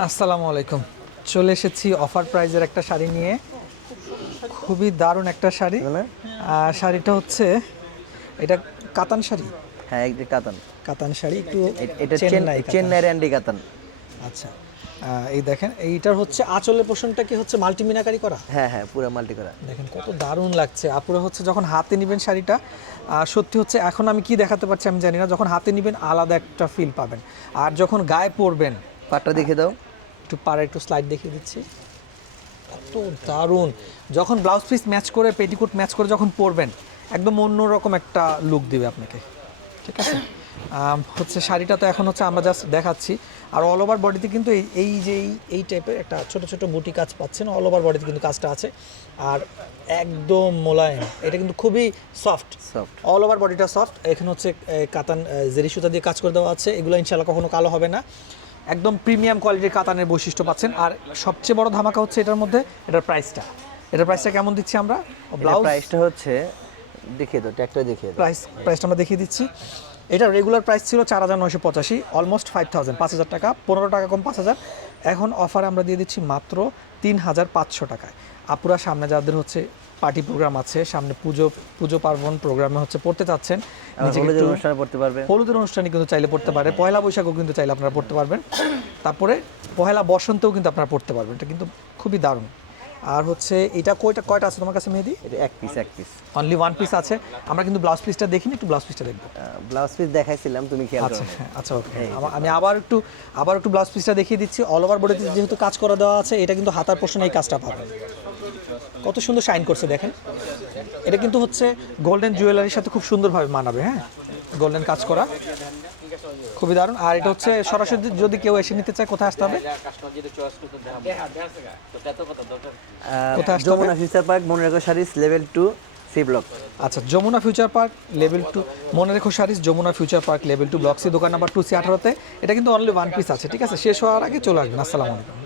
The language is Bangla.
আসসালামু আলাইকুম। চলে এসেছি অফার প্রাইজের একটা শাড়ি নিয়ে। খুবই দারুণ একটা শাড়ি। আর শাড়িটা হচ্ছে এটা কাতান শাড়ি। হ্যাঁ, একটি কাতান। কাতান শাড়ি একটু এটা চেন্নাই কাতান। চেন্নাই র্যান্ডি কাতান। আচ্ছা, এই দেখেন এইটার হচ্ছে আঁচলের পোর্শনটা কি হচ্ছে মাল্টি মিনাকারি করা। হ্যাঁ হ্যাঁ, পুরো মাল্টি করা। দেখেন কত দারুণ লাগছে। আপুরা হচ্ছে যখন হাতে নেবেন শাড়িটা, সত্যি হচ্ছে এখন আমি কি দেখাতে পারছি আমি জানি না, যখন হাতে নেবেন আলাদা একটা ফিল পাবেন। আর যখন গায়ে পরবেন, পাটটা দেখে দাও। একটু পাড়ে একটু স্লাইড দেখিয়ে দিচ্ছি, কত দারুণ। যখন ব্লাউজ পিস ম্যাচ করে পেটিকোট ম্যাচ করে যখন পরবেন, একদম অন্যরকম একটা লুক দিবে আপনাকে। ঠিক আছে, হচ্ছে শাড়িটা তো এখন হচ্ছে আমরা জাস্ট দেখাচ্ছি। আর অল ওভার বডিতে কিন্তু এই যে এই টাইপের একটা ছোট ছোট বুটি কাজ পাচ্ছেন, অল ওভার বডিতে কিন্তু কাজটা আছে। আর একদম মোলায়েম, এটা কিন্তু খুবই সফট। অল ওভার বডিটা সফট। এখানে হচ্ছে কাতান জেরি সুতা দিয়ে কাজ করে দেওয়া আছে। এগুলো ইনশাল্লাহ কখনো কালো হবে না। একদম প্রিমিয়াম কোয়ালিটির কাতানের বৈশিষ্ট্য পাচ্ছেন। আর সবচেয়ে বড় ধামাকা হচ্ছে এটার মধ্যে এটার প্রাইসটা কেমন দিচ্ছি আমরা। ব্লাউজ প্রাইসটা হচ্ছে দেখিয়ে দাও, ট্যাগটা দেখিয়ে দাও। প্রাইসটা আমরা দেখিয়ে দিচ্ছি। এটা রেগুলার প্রাইস ছিল 4985, অলমোস্ট 5000, 5000 টাকা, 15 টাকা কম 5000। এখন অফারে আমরা দিয়ে দিচ্ছি মাত্র 3500 টাকায়। আপুরা সামনে যাদের হচ্ছে পার্টি প্রোগ্রাম আছে, সামনে পুজো পার্বণ প্রোগ্রামে হচ্ছে পড়তে চাচ্ছেন, হলুদের অনুষ্ঠানে পড়তে পারবে। হলুদের অনুষ্ঠানে কিন্তু চাইলে পড়তে পারে, পয়লা বৈশাখও কিন্তু চাইলে আপনারা পড়তে পারবেন, তারপরে পয়লা বসন্তেও কিন্তু আপনারা পড়তে পারবেন। এটা কিন্তু খুবই দারুণ। আর হচ্ছে এটা কয়টা আছে তোমার কাছে মেহেদি? এটা এক পিস অনলি ওয়ান পিস আছে। আমরা কিন্তু ব্লাউজ পিসটা দেখিনি, একটু ব্লাউজ পিসটা দেখবো। ব্লাউজ পিস দেখাইছিলাম, তুমি খেয়াল করো। আচ্ছা ওকে, আমি আবার একটু ব্লাউজ পিসটা দেখিয়ে দিচ্ছি। অল ওভার বডিতে যেহেতু কাজ করা দেওয়া আছে, এটা কিন্তু হাতার পোর্শনে এই কাজটা পাবেন। কত সুন্দর শাইন করছে দেখেন। এটা কিন্তু হচ্ছে গোল্ডেন জুয়েলারির সাথে খুব সুন্দরভাবে মানাবে। হ্যাঁ, গোল্ডেন কাজ করা, খুবই দারুণ। আর এটা হচ্ছে সরাসরি যদি কেউ এসে নিতে চায়, কোথায় আসতে হবে? যমুনা ফিউচার পার্ক, মনে রাখো শাড়িস, লেভেল 2, সি ব্লক। আচ্ছা, যমুনা ফিউচার পার্ক লেভেল 2, মনে রেখো শাড়িস, Jamuna future park level 2 block C, দোকান নাম্বার 2C18-তে। এটা কিন্তু অনলি ওয়ান পিস আছে। ঠিক আছে, শেষ হওয়ার আগে চলে আসবেন। আসসালামু আলাইকুম।